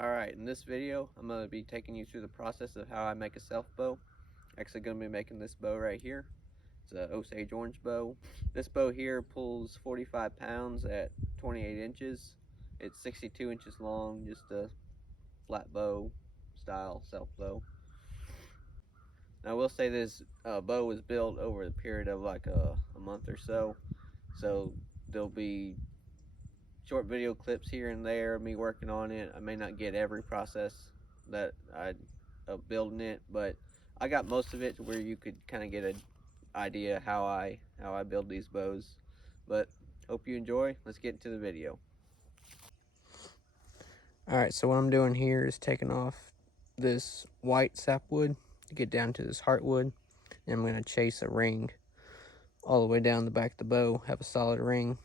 Alright, in this video, I'm going to be taking you through the process of how I make a self bow. Actually going to be making this bow right here. It's an Osage orange bow. This bow here pulls 45 pounds at 28 inches. It's 62 inches long, just a flat bow style self bow. Now I will say this bow was built over the period of like a month or so. So there'll be short video clips here and there of me working on it. I may not get every process that I of building it, but I got most of it to where you could kind of get an idea how I build these bows. But hope you enjoy. Let's get into the video. Alright, so what I'm doing here is taking off this white sapwood to get down to this heartwood. And I'm going to chase a ring all the way down the back of the bow, have a solid ring.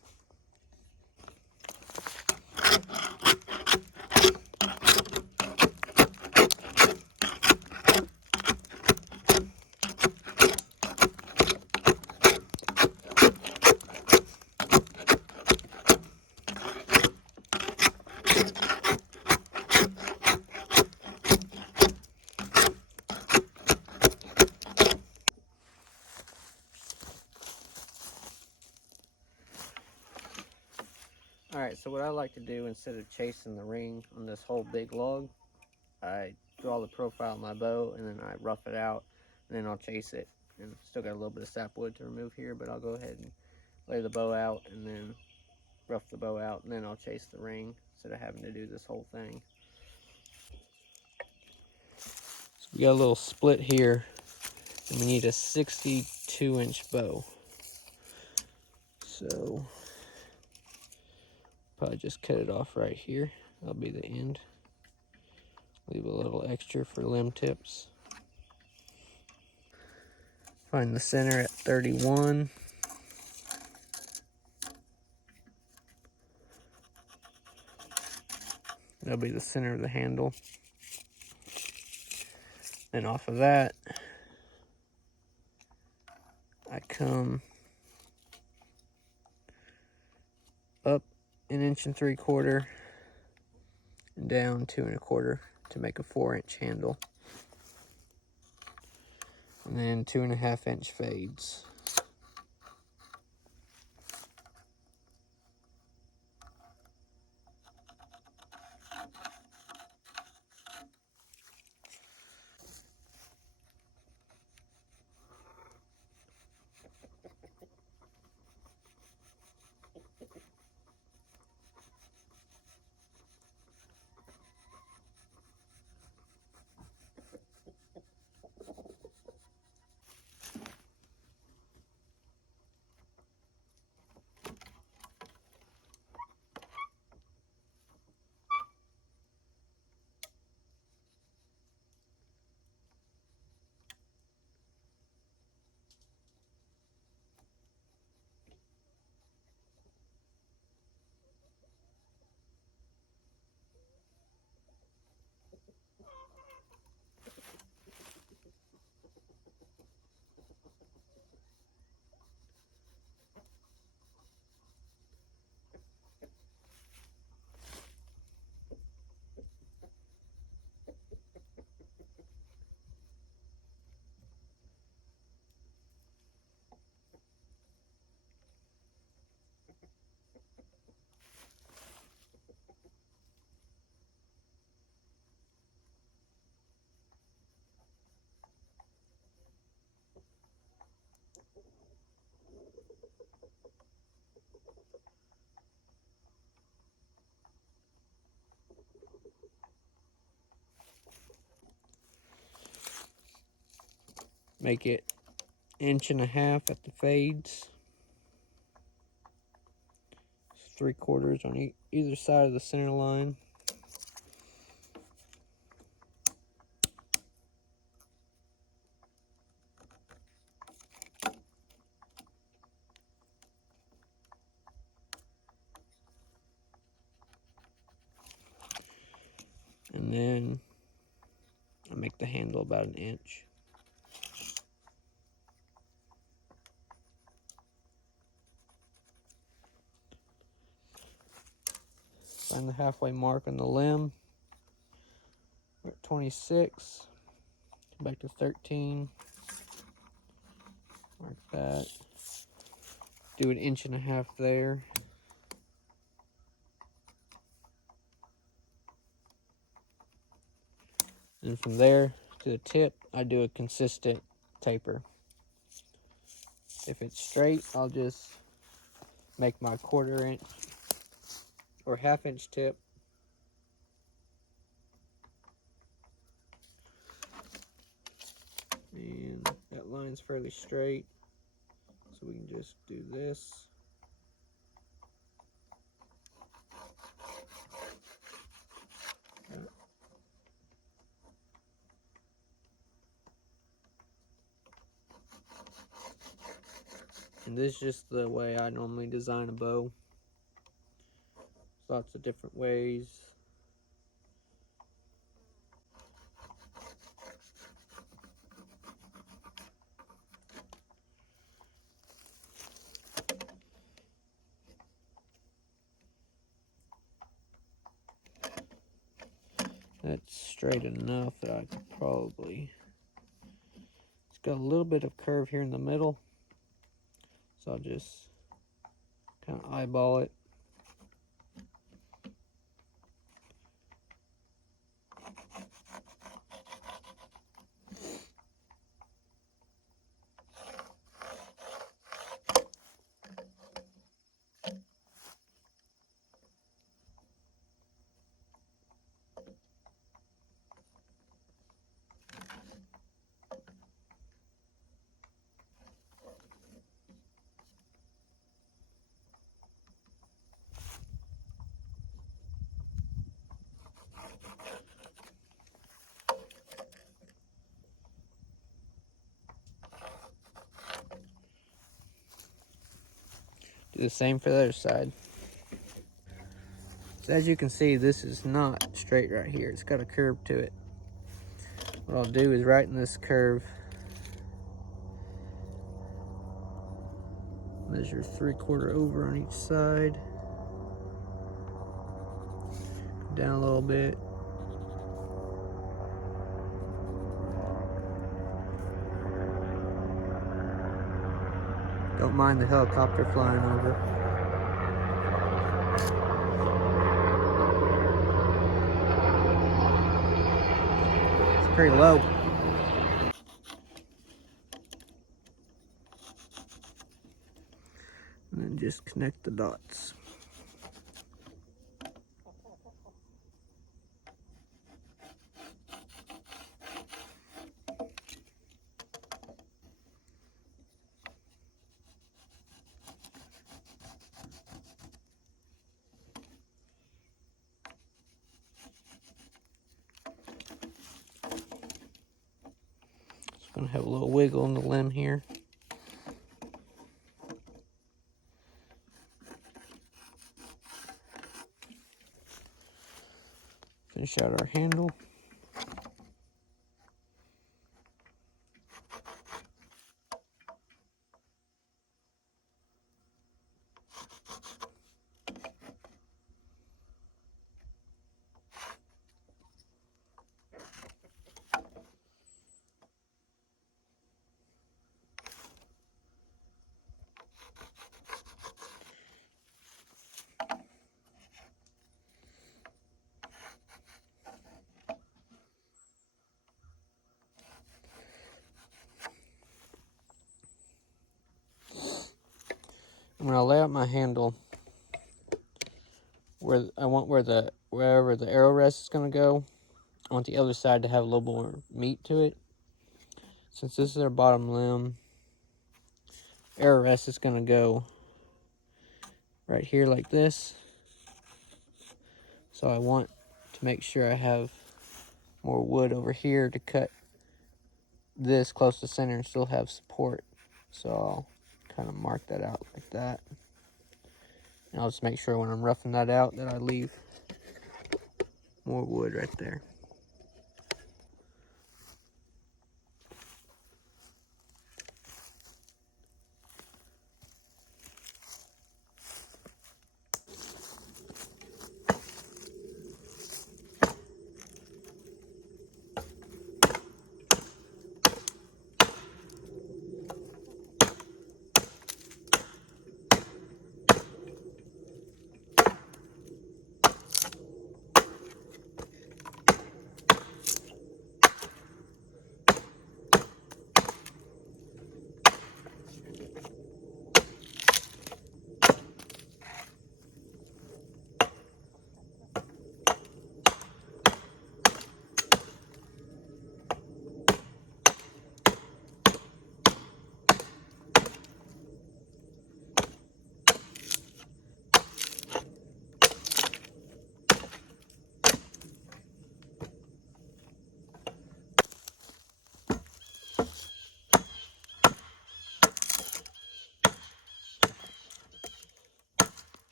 Alright, so what I like to do instead of chasing the ring on this whole big log, I draw the profile of my bow and then I rough it out and then I'll chase it. And still got a little bit of sapwood to remove here, but I'll go ahead and lay the bow out and then rough the bow out and then I'll chase the ring instead of having to do this whole thing. So we got a little split here and we need a 62-inch bow. So probably just cut it off right here. That'll be the end. Leave a little extra for limb tips. Find the center at 31. That'll be the center of the handle. And off of that, I come up 1 3/4 inches and down 2 1/4 to make a 4-inch handle. And then 2.5-inch fades. Make it 1.5 inches at the fades. 3/4 on either side of the center line. And then I make the handle about 1 inch. Find the halfway mark on the limb. We're at 26. Come back to 13. Mark that. Do an 1.5 inches there. And from there to the tip, I do a consistent taper. If it's straight, I'll just make my 1/4 inch or 1/2 inch tip. And that line's fairly straight, so we can just do this. And this is just the way I normally design a bow. There's lots of different ways. That's straight enough that I could probably... It's got a little bit of curve here in the middle, so I'll just kind of eyeball it. Do the same for the other side. So as you can see, this is not straight right here. It's got a curve to it. What I'll do is right in this curve, measure 3/4 over on each side. Down a little bit. Don't mind the helicopter flying over. It's pretty low. And then just connect the dots. It's gonna have a little wiggle in the limb here. Finish out our handle. I'm gonna lay out my handle where I want wherever the arrow rest is gonna go. I want the other side to have a little more meat to it. Since this is our bottom limb, arrow rest is gonna go right here like this. So I want to make sure I have more wood over here to cut this close to center and still have support. So I'll kind of mark that out like that. And I'll just make sure when I'm roughing that out that I leave more wood right there.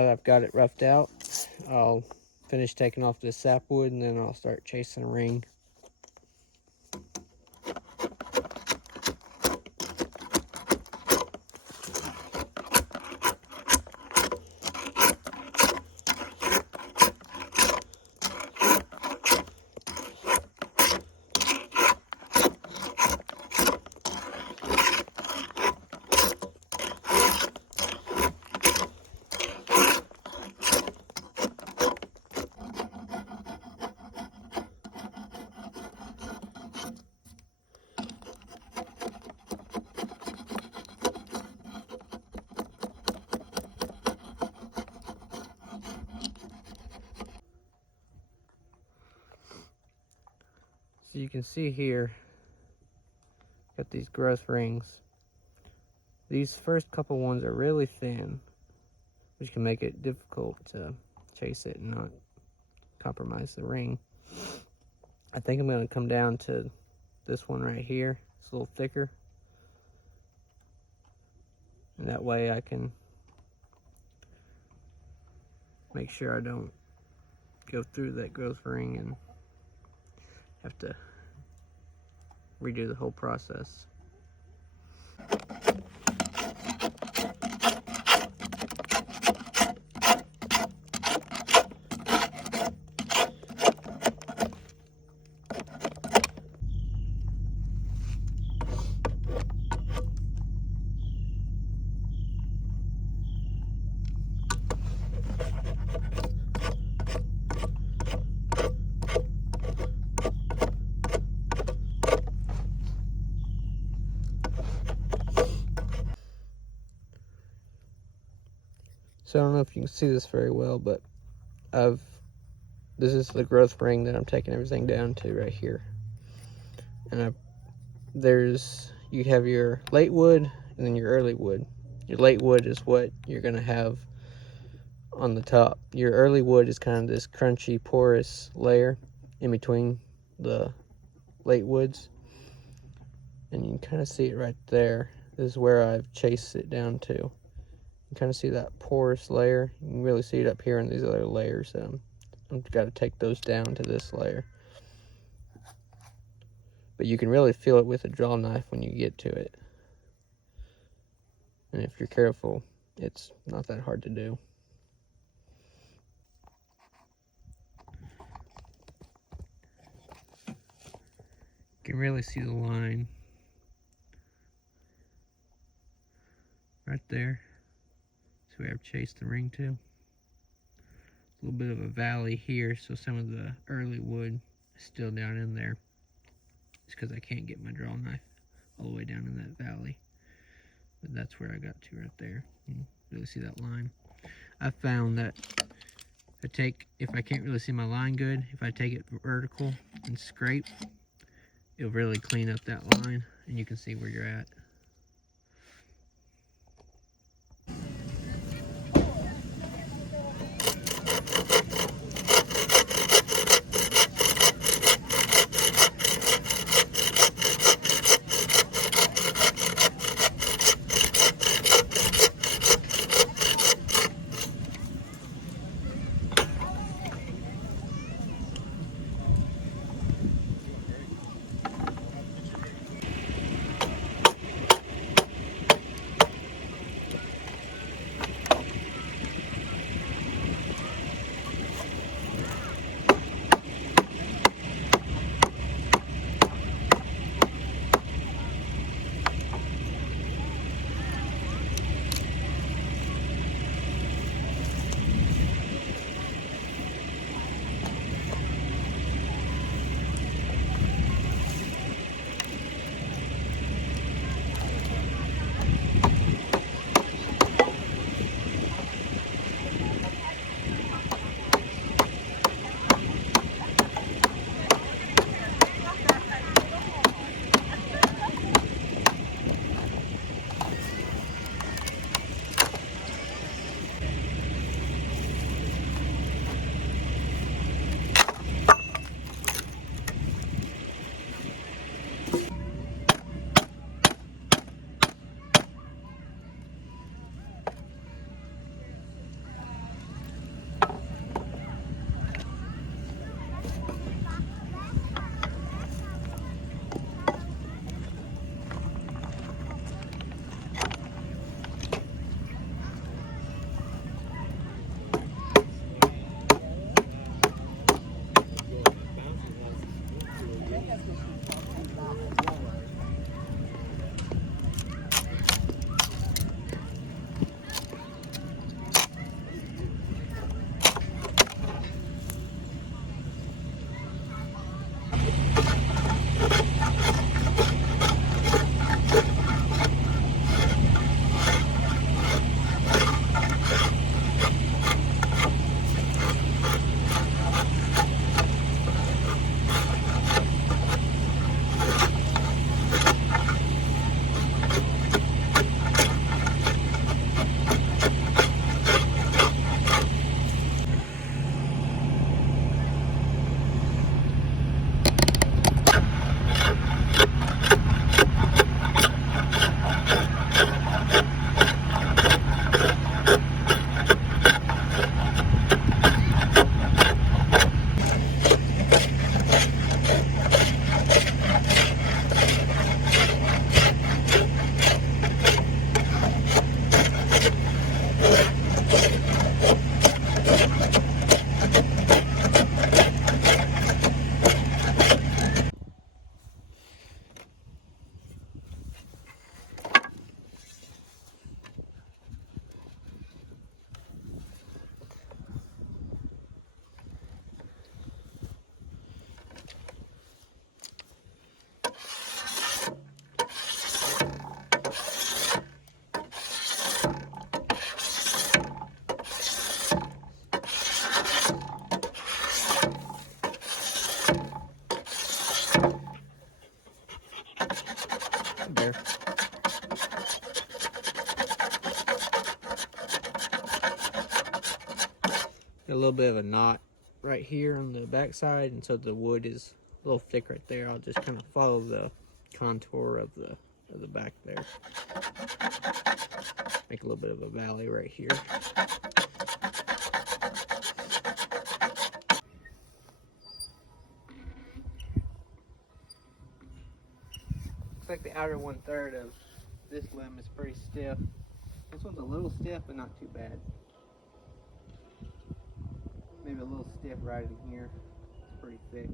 Now that I've got it roughed out, I'll finish taking off this sapwood and then I'll start chasing a ring. So you can see here, got these growth rings. These first couple ones are really thin, which can make it difficult to chase it and not compromise the ring. I think I'm going to come down to this one right here. It's a little thicker. And that way I can make sure I don't go through that growth ring and have to redo the whole process. So I don't know if you can see this very well, but this is the growth ring that I'm taking everything down to right here. And you have your late wood and then your early wood. Your late wood is what you're gonna have on the top. Your early wood is kind of this crunchy, porous layer in between the late woods. And you can kind of see it right there. This is where I've chased it down to. You kind of see that porous layer. You can really see it up here in these other layers. I've got to take those down to this layer. But you can really feel it with a draw knife when you get to it. And if you're careful, it's not that hard to do. You can really see the line right there. That's where I've chased the ring to. A little bit of a valley here, so some of the early wood is still down in there. It's because I can't get my draw knife all the way down in that valley. But that's where I got to right there. You can really see that line. I found that if I can't really see my line good, if I take it vertical and scrape, it'll really clean up that line and you can see where you're at. Got a little bit of a knot right here on the back side, and so the wood is a little thick right there. I'll just kind of follow the contour of the back there. Make a little bit of a valley right here. Looks like the outer 1/3 of this limb is pretty stiff. This one's a little stiff, but not too bad. Maybe a little stiff right in here. It's pretty thick.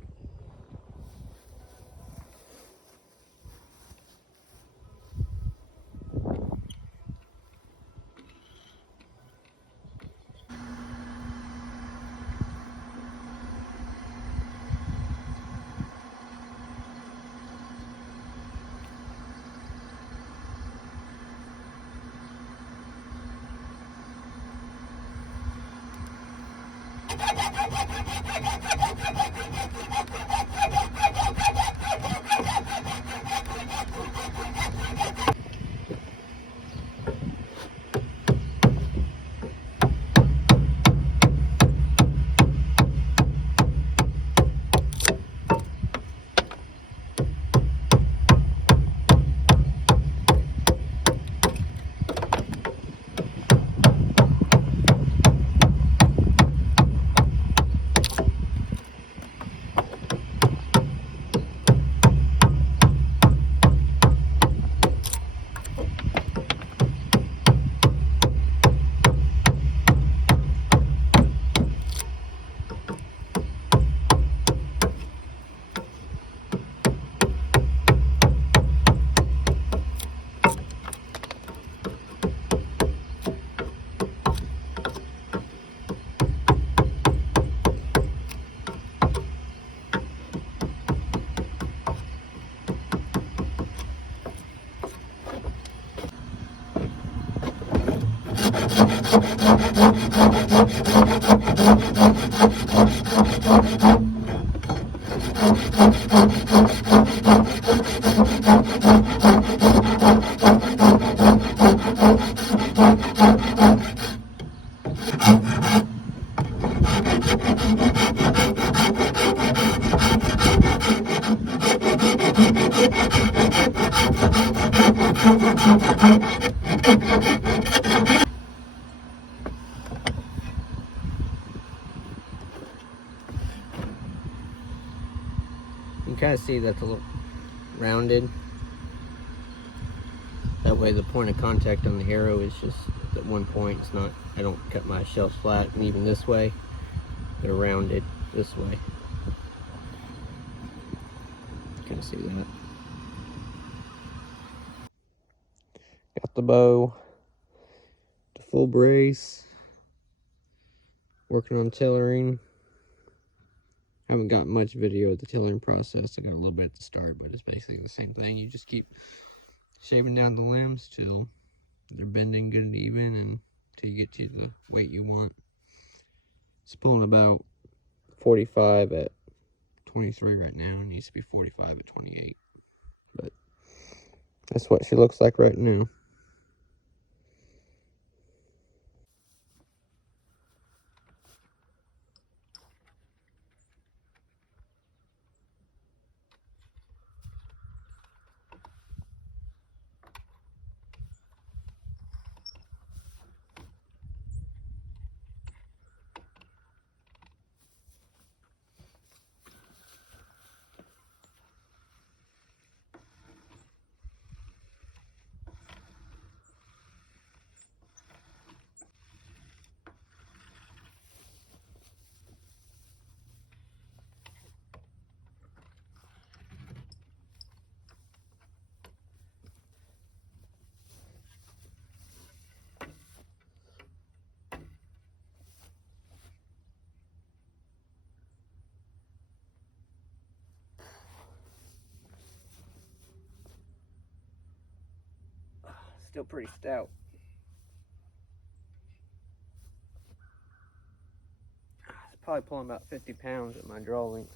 You can kind of see that's a little rounded. That way the point of contact on the arrow is just at one point. It's not, I don't cut my shells flat, and even this way, they're rounded this way. You can see that. Got the bow, the full brace, working on tillering. Haven't got much video of the tillering process. I got a little bit at the start, but it's basically the same thing. You just keep shaving down the limbs till they're bending good and even, and till you get to the weight you want. It's pulling about 45 at 23 right now. It needs to be 45 at 28. But that's what she looks like right now. Still pretty stout. It's probably pulling about 50 pounds at my draw length.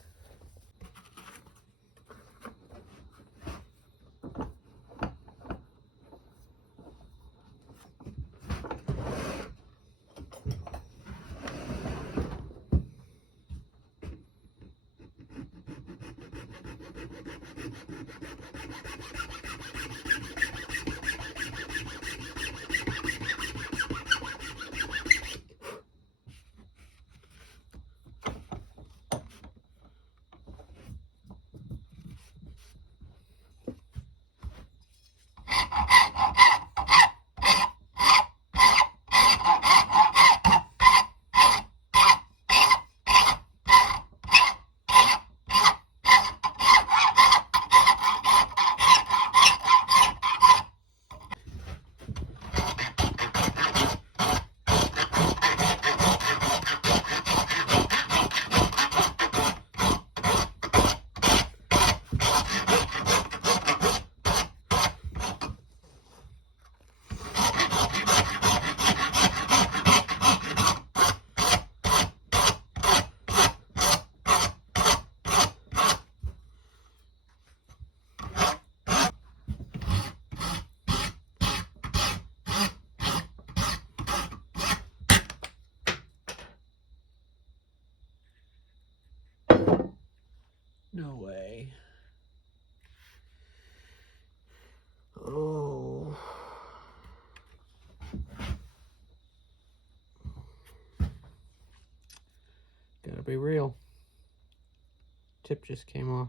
No way. Oh. Gotta be real. Tip just came off.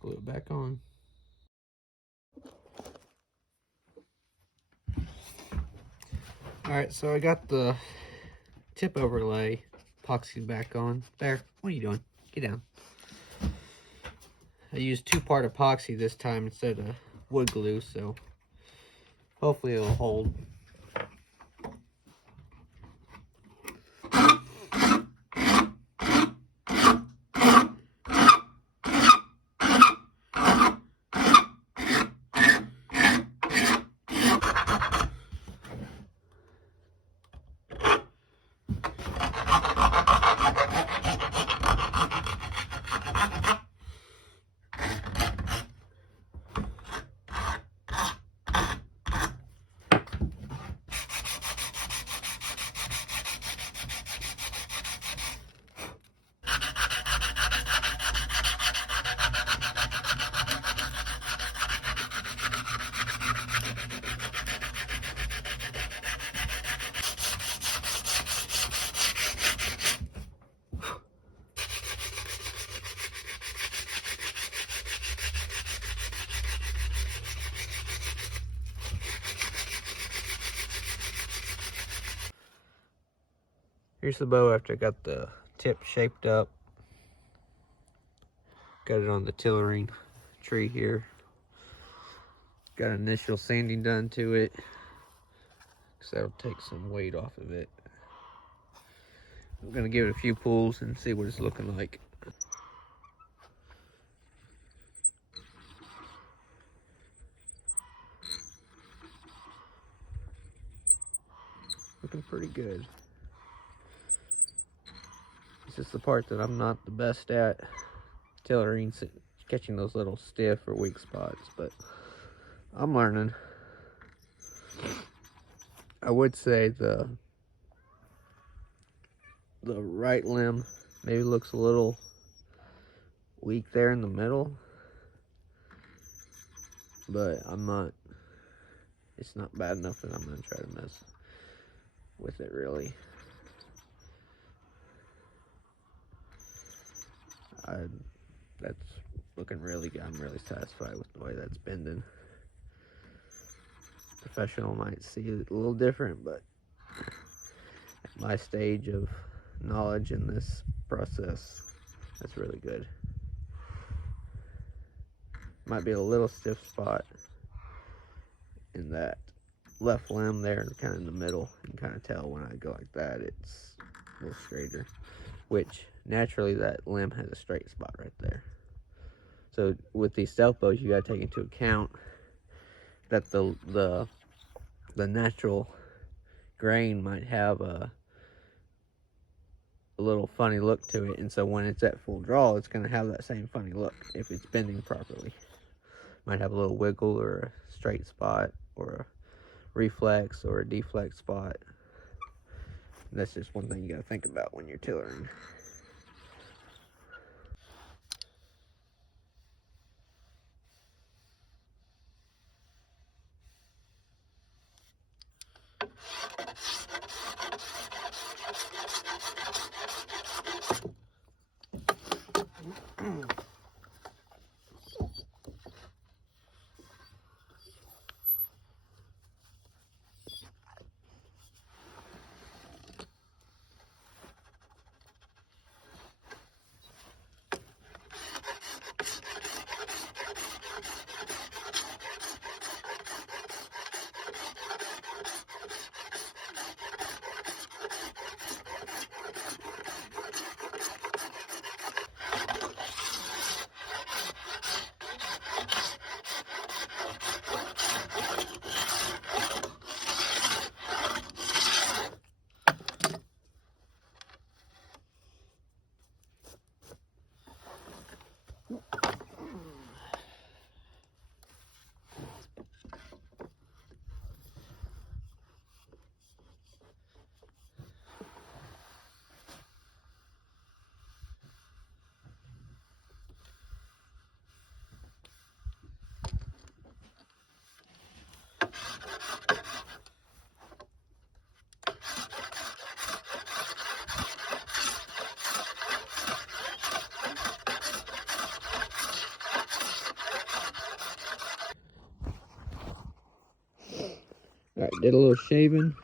Glue it back on. Alright, so I got the tip overlay epoxied back on. There, what are you doing? Get down. I used 2-part epoxy this time instead of wood glue, so hopefully it'll hold. Here's the bow after I got the tip shaped up. Got it on the Tillering tree here. Got initial sanding done to it, because that'll take some weight off of it. I'm gonna give it a few pulls and see what it's looking like. Looking pretty good. This is the part that I'm not the best at, tillering, catching those little stiff or weak spots, but I'm learning. I would say the right limb maybe looks a little weak there in the middle, but it's not bad enough that I'm gonna try to mess with it really. That's looking really good. I'm really satisfied with the way that's bending. Professional might see it a little different, but at my stage of knowledge in this process, that's really good. Might be a little stiff spot in that left limb there, kind of in the middle. You can kind of tell when I go like that, it's a little straighter, which naturally that limb has a straight spot right there. So with these Selfbows, you got to take into account that the natural grain might have a little funny look to it, and so when it's at full draw, it's going to have that same funny look if it's bending properly. Might have a little wiggle or a straight spot or a reflex or a deflex spot. That's just one thing you got to think about when you're tillering. Alright, did a little shaving.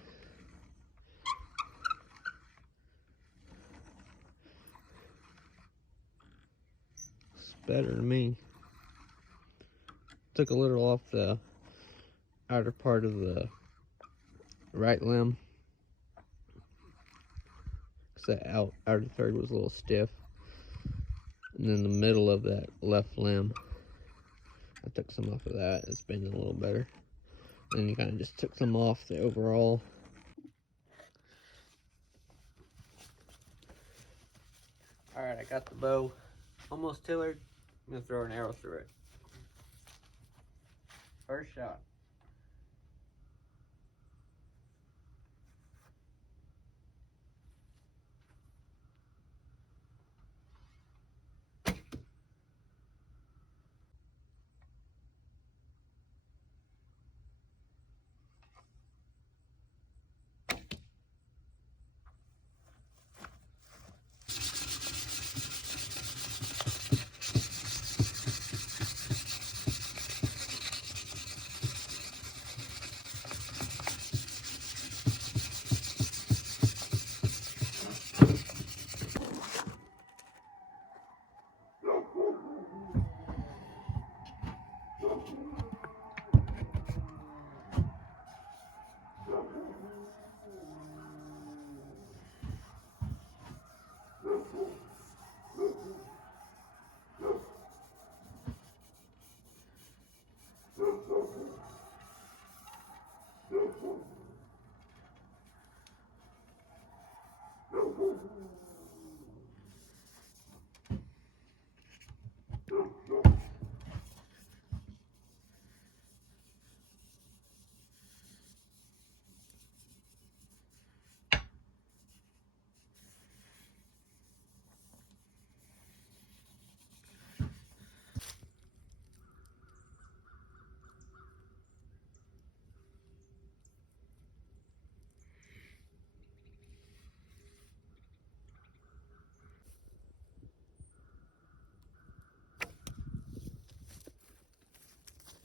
It's better than me. Took a little off the outer part of the right limb. Because that outer third was a little stiff. And then the middle of that left limb, I took some off of that. It's bending a little better. Then you kind of just took some off the overall. Alright, I got the bow almost tillered. I'm going to throw an arrow through it. First shot.